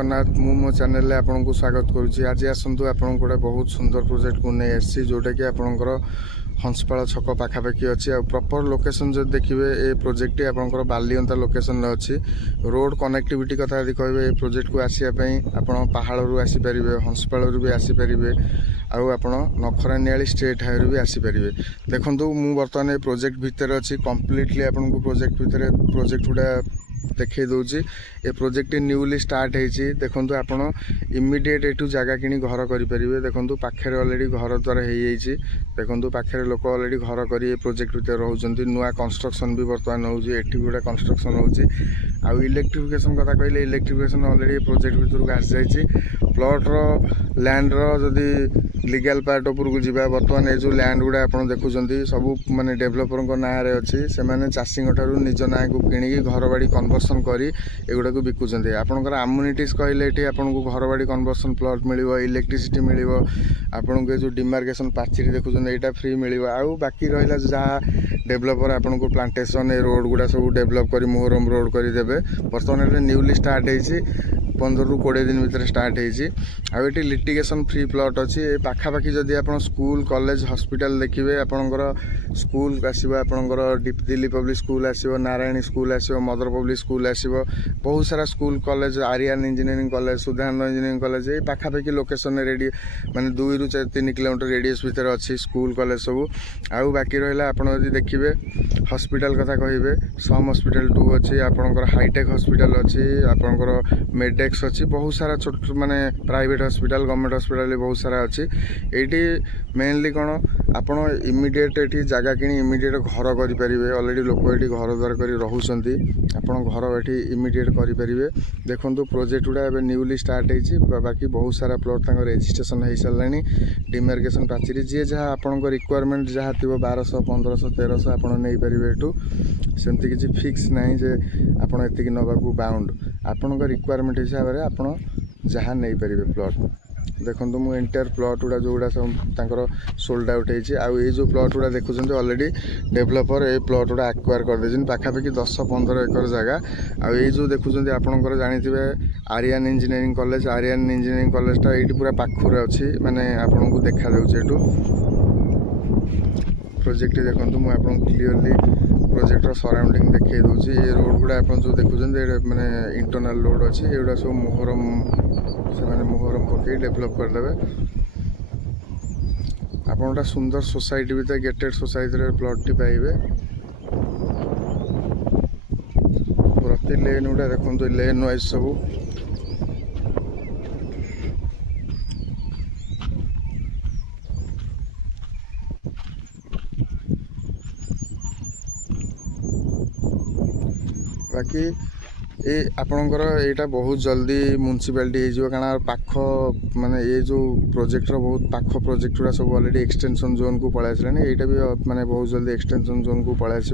जगन्नाथ मु मो चैनल आपन को स्वागत करुच्ची। आज आसतु आपन गोटे बहुत सुंदर प्रोजेक्ट को नहीं आसी जोटा कि आपंकर हंसपाल छक पाखापाखि अच्छी आ प्रॉपर लोकेशन जो देखिए ये प्रोजेक्ट आपंकर बालियंता लोकेशन अच्छी रोड कनेक्टिविटी कथा यदि कहे ये प्रोजेक्ट को आसापी आप पहाड़ रू आसीपर हंसपाल भी आसीपर आप नखरानियाली स्टेट हाईवे भी आसीपर। देखो मुझे बर्तमान ये प्रोजेक्ट भितर अच्छी कम्प्लीटली आपको प्रोजेक्ट भितर प्रोजेक्ट गुड़ा देखई दूसरी ये प्रोजेक्ट न्यूली स्टार्ट होती। देखो आपड़ इमिडिएट एठू जगह कि घर करेंगे। देखो पाखे अलरेडी घर द्वार हो देखो पाखे लोक अलरेडी घर कर प्रोजेक्ट भितर रोच नुआ कंस्ट्रक्शन भी बर्तमान होगी गोटे कंस्ट्रक्शन हो इलेक्ट्रिफिकेशन कथा कहले इलेक्ट्रिफिकेशन अलरेडी प्रोजेक्ट भर को आसी जाइए। प्लॉटर लैंड रदि लीगल पार्ट उपरकू जावा बर्तमान ये जो लैंड गुड़ा आप देखुं सब माने डेभलपर ना अच्छी से चाषी निज ना को किणिकी घर बाड़ी कन्वर्सन कर एगुड़ा को बिकुंट आपंकर आम्युनिटीज कहले ये आपको घर बाड़ी कन्वर्सन प्लॉट मिल इलेक्ट्रिसिटी मिल आपन को जो डिमार्केशन पाचेरी देखुं यहाँ फ्री मिल आउ बाकी रहा जहाँ डेभलपर आपन को प्लांटेसन रोड गुड़ा सब डेभलप कर मोहरम रोड करदे। बर्तमान न्यूली स्टार्ट होती 15 ରୁ 20 दिन भितर स्टार्ट होती लिटिगेशन फ्री प्लॉट अच्छी पाखापाखि जदि आप स्कूल कॉलेज हॉस्पिटल देखिए आपंकर स्कूल आसो आपंकर दिल्ली पब्लिक स्कूल आसो नारायणी स्कूल आसो मदर पब्लिक स्कूल आसो बहुत सारा school college Aryan engineering college Sudhanand engineering college ये पाखापाखि लोकेशन रेडी माने 2 ରୁ 3 किलोमीटर रेडियस भितर अच्छी स्कूल कॉलेज सब आउ बाकी रहा आप देखिए हॉस्पिटल कथा कहे सम हॉस्पिटल 2 अच्छी आपंकर हाईटेक हॉस्पिटल अच्छी आपंकर मेडेक्स अच्छी बहुत सारा छोट माने प्राइवेट हॉस्पिटल गवर्नमेंट हॉस्पिटल बहुत सारा अच्छी ये मेनली कौन आप इमिडिएट ये जगह कि इमिडिएट घर करेंगे अलरेडी लोक ये घर द्वार कर रोच घर ये इमिडिएट करेंगे। देखो प्रोजेक्ट गुड़ा एवं न्यूली स्टार्ट होती बाकी बहुत सारा प्लॉट रजिस्ट्रेशन हो सारे डिमार्केशन पाचेरी जी जहाँ आपंक रिक्वायरमेंट जहाँ थी 1200 1500 1300 आप नहीं पारे एठू सेमती किसी फिक्स ना जे आपड़ एति नवाक बाउंड आपंक रिक्वायरमेंट हिसाब से आप जहाँ नहीं पारे प्लॉट। देखो मुझे एंटायर प्लॉट गुड़ा जो गुड़ा सब सोल्ड आउट होती आई जो प्लॉट गुड़ा देखुं अलरेडी डेभलपर ये प्लॉट गुड़ा एक्वायर करदे पाखापाखि 10-15 एकर जगह आई जो देखुं आपंकर जानते आर्यन इंजीनियरिंग कॉलेजटा ये पूरा पाखुर अच्छी माने आपन को देखा एठू प्रोजेक्ट देखो मुझे आपको क्लीयरली प्रोजेक्टर सराउंडिंग देखई दूसरी ये रोड गुड़ा आप जो देखुं माने इंटरनल रोड अच्छी ये सब मोहरम से मोहरम पकई डेभलप करदे आप गोटे सुंदर सोसाइटी भी गेटेड सोसाइटी प्लॉट टी पाइबे। प्रति लेन गुड़ा देखो लेन वाइज सब बाकी ये आपणकर यहाँ बहुत जल्दी म्यूनिसिपालिटी हो कारण पाख माने ये जो प्रोजेक्टर बहुत पाख प्रोजेक्ट गुड़ा सब अलरेडी एक्सटेंशन जोन को पलि आसा यहाँ भी माने बहुत जल्दी एक्सटेंशन जोन को पलि आस।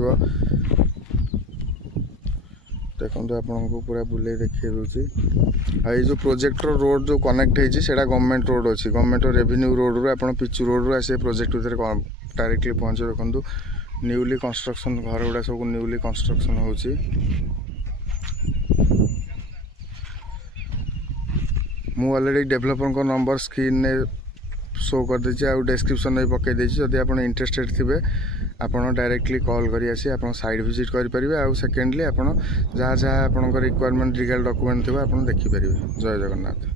देखो आपको पूरा बुले देखिए दूसरी ये जो प्रोजेक्टर रोड जो कनेक्ट होती है गवर्नमेंट रोड अच्छी गवर्नमेंट रेवेन्यू रोड रू आप पिचु रोड रू आसे प्रोजेक्ट भर डायरेक्टली पहुँचे। देखो न्यूली कंस्ट्रक्शन घर गुड़ा सब न्यूली कंस्ट्रक्शन होची मु अलरेडी डेभलपर को नंबर स्क्रीन ने शो कर देछि आ डिस्क्रिप्शन में पकई देछि जदि आप इंटरेस्टेड थे आप डायरेक्टली कॉल करी आसी आप साइट विजिट करेंगे। आउ सेकेंडली आप जहाँ जहाँ आप रिक्वायरमेंट लीगल डॉक्यूमेंट थी आप देखिपारे। जय जगन्नाथ।